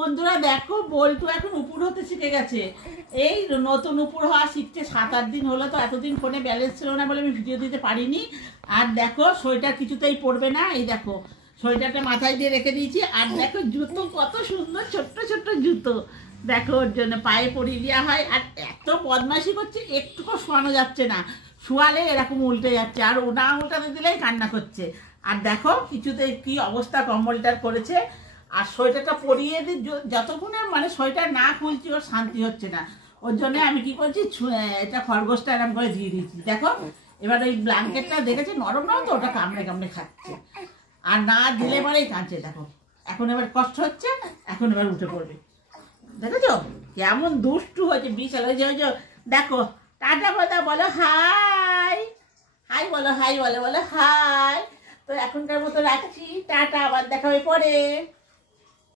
বন্ধুরা দেখো, বল্টু এখন উপর হতে শিখে গেছে। এই নতুন উপর হওয়া শিখছে, 7-8 দিন হলো। তো এতদিন ফোনে ব্যালেন্স ছিল না বলে আমি ভিডিও দিতে পারিনি। আর দেখো সোয়েটার কিছুতেই পরবে না। এই দেখো সোয়েটারটা মাথায় দিয়ে রেখে দিয়েছি। আর দেখো জুতো কত সুন্দর, ছোট্ট ছোট্ট জুতো। দেখো ওর জন্য পায়ে পরিয়ে দেওয়া হয়। আর এত বদমাইশি করছে, একটুকু শোয়ানো যাচ্ছে না। শোয়ালে এরকম উল্টে যাচ্ছে, আর ওনা উল্টাতে দিলেই কান্না করছে। আর দেখো কিছুতে কি অবস্থা কম্বলটার করেছে। আর সোয়েটারটা পরিয়ে দিই, যতক্ষণে মানে সোয়েটার না খুলছি ওর শান্তি হচ্ছে না। ওর জন্য আমি কি করছি, এটা খরগোশটা এরকম করে দিয়ে দিয়েছি। দেখো এবার ওই ব্ল্যাঙ্কেটটা দেখেছে নরম নরম, তো ওটা কামড়ে কামড়ে খাচ্ছে। আর না দিলে পরেই কাঁদছে। দেখো এখন এবার কষ্ট হচ্ছে, এখন এবার উঠে পড়বে। দেখেছো কেমন দুষ্টু হয়েছে, বিশাল হয়েছে হয়েছে। দেখো টাটা কথা বলো, হাই হাই বলো, হাই বলো, বলো হাই। তো এখনকার মতো রাখছি, টাটা, আবার দেখা হবে পরে।